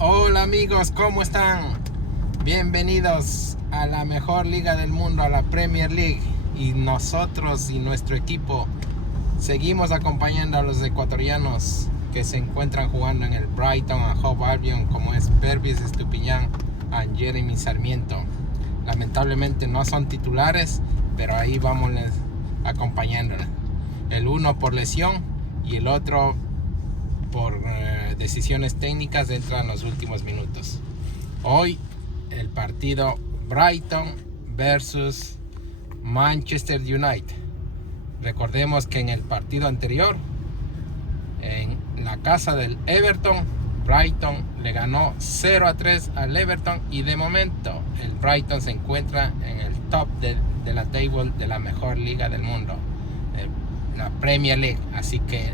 Hola amigos, ¿cómo están? Bienvenidos a la mejor liga del mundo, a la Premier League. Y nosotros y nuestro equipo seguimos acompañando a los ecuatorianos que se encuentran jugando en el Brighton, a Hove Albion, como es Pervis Estupiñán a Jeremy Sarmiento. Lamentablemente no son titulares, pero ahí vamos acompañándoles. El uno por lesión y el otro por decisiones técnicas entra en los últimos minutos. Hoy el partido Brighton versus Manchester United. Recordemos que en el partido anterior, en la casa del Everton, Brighton le ganó 0-3 al Everton y de momento el Brighton se encuentra en el top de la table de la mejor liga del mundo, la Premier League. Así que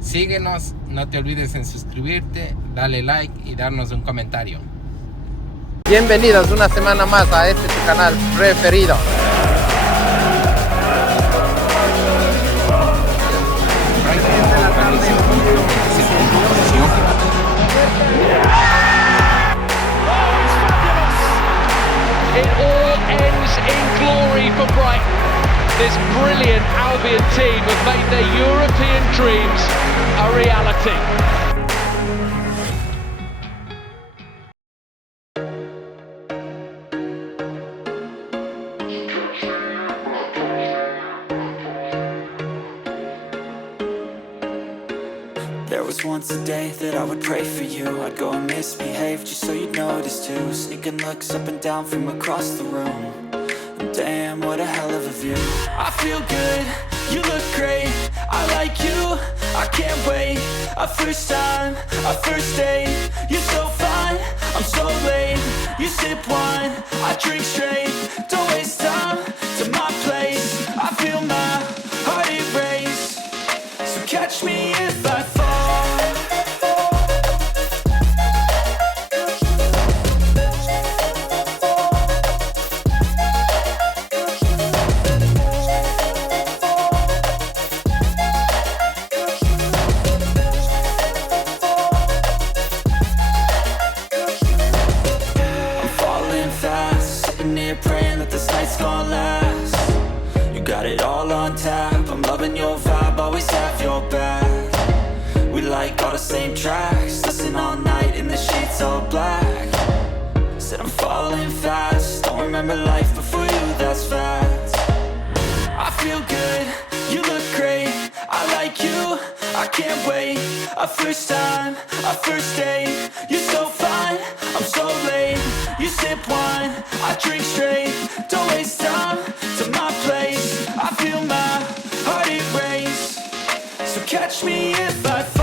síguenos, no te olvides en suscribirte, dale like y darnos un comentario. Bienvenidos una semana más a este tu canal preferido. It all ends in glory for Brighton. This brilliant Albion team have made their European dreams a reality. There was once a day that I would pray for you. I'd go and misbehave just so you'd notice too. Sneaking looks up and down from across the room. Damn, what a hell of a view. I feel good, you look great, I like you, I can't wait. A first time, a first date, you're so fine, I'm so late. You sip wine, I drink straight, don't waste time to my place. I feel my heart erase, so catch me if I fall. Praying that this night's gonna last. You got it all on tap, I'm loving your vibe, always have your back. We like all the same tracks, listen all night in the sheets all black. Said I'm falling fast, don't remember life before you, that's facts. I feel good, you look great, I like you, I can't wait. A first time, a first date, you're so fine, I'm so late. You sip wine, I drink straight, don't waste time to my place. I feel my heart erase, so catch me if I fall.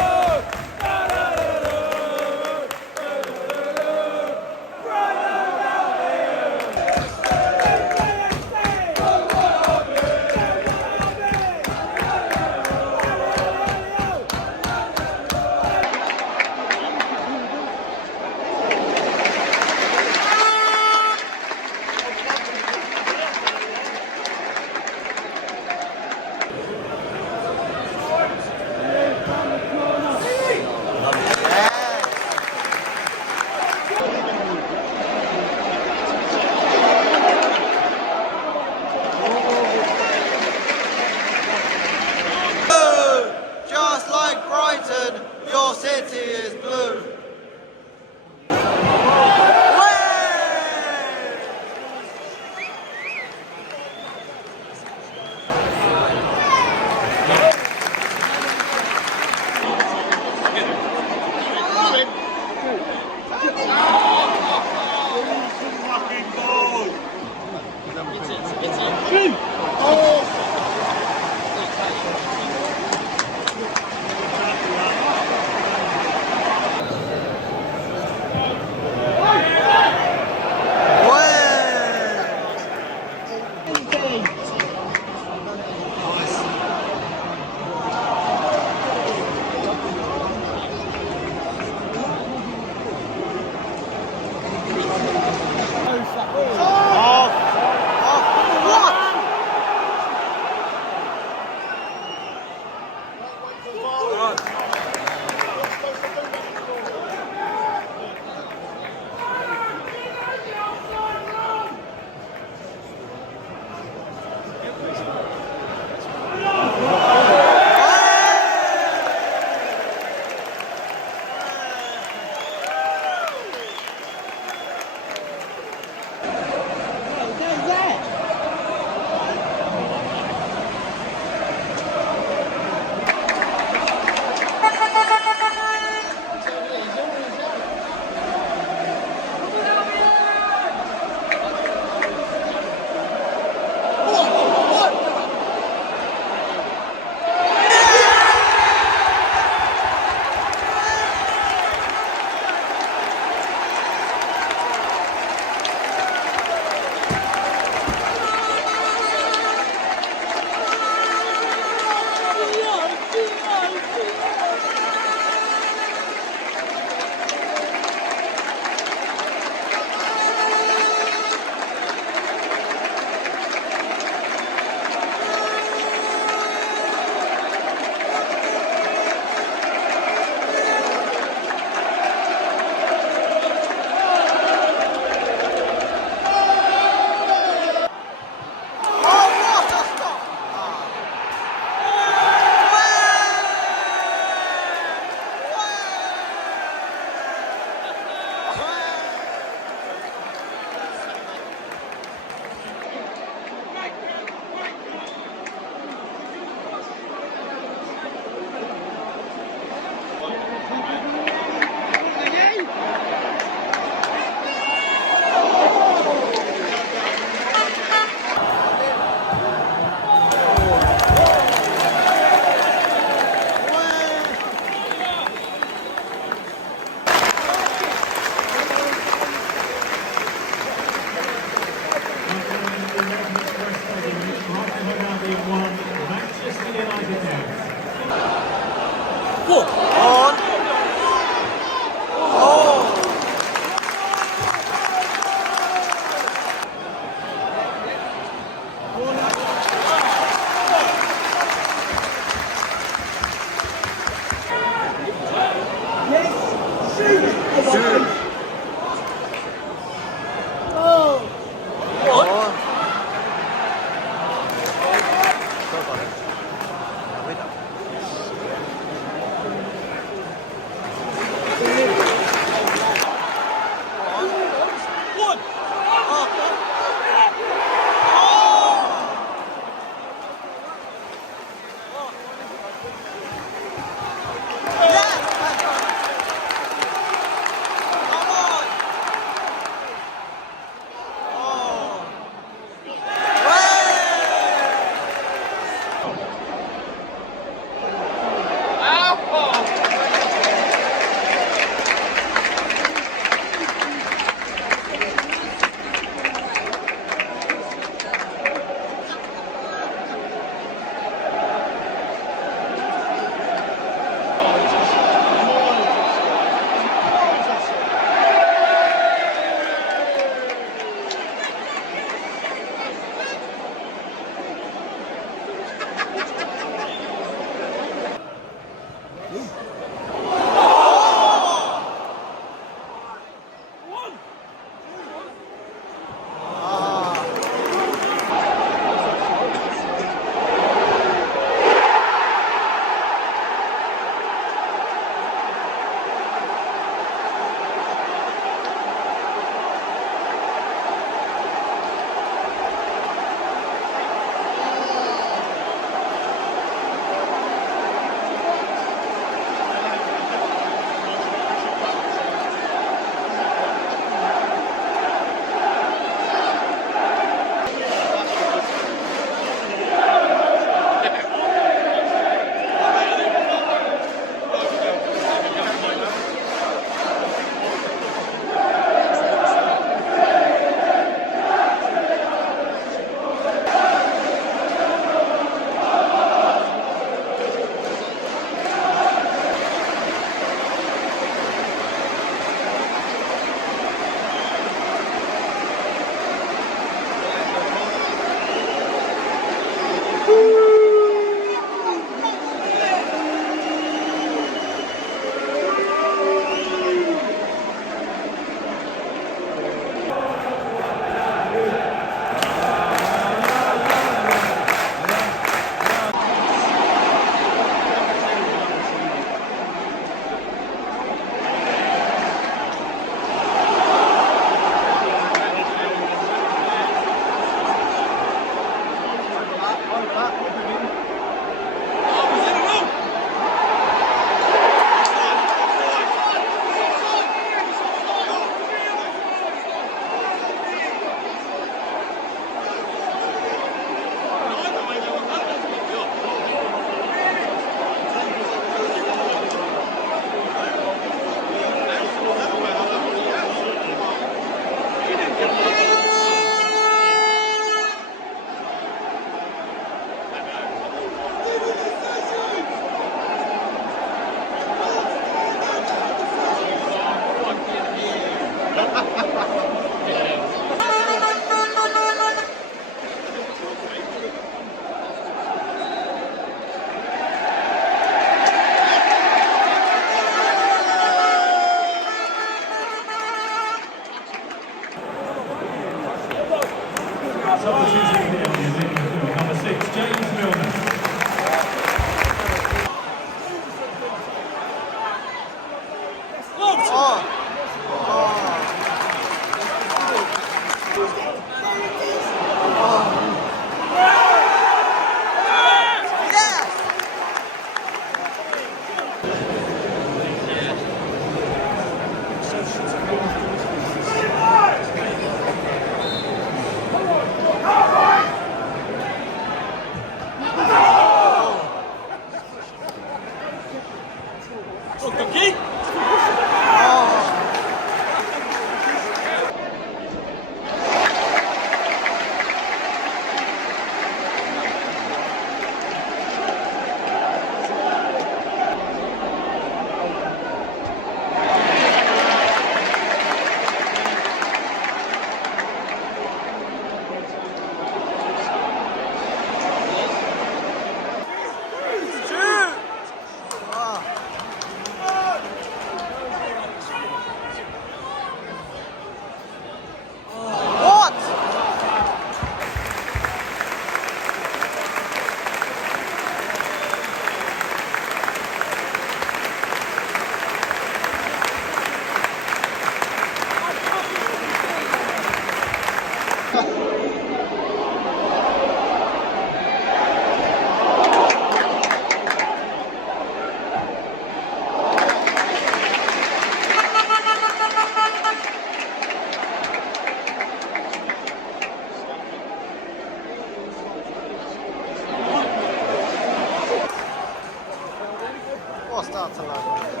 What starts to like?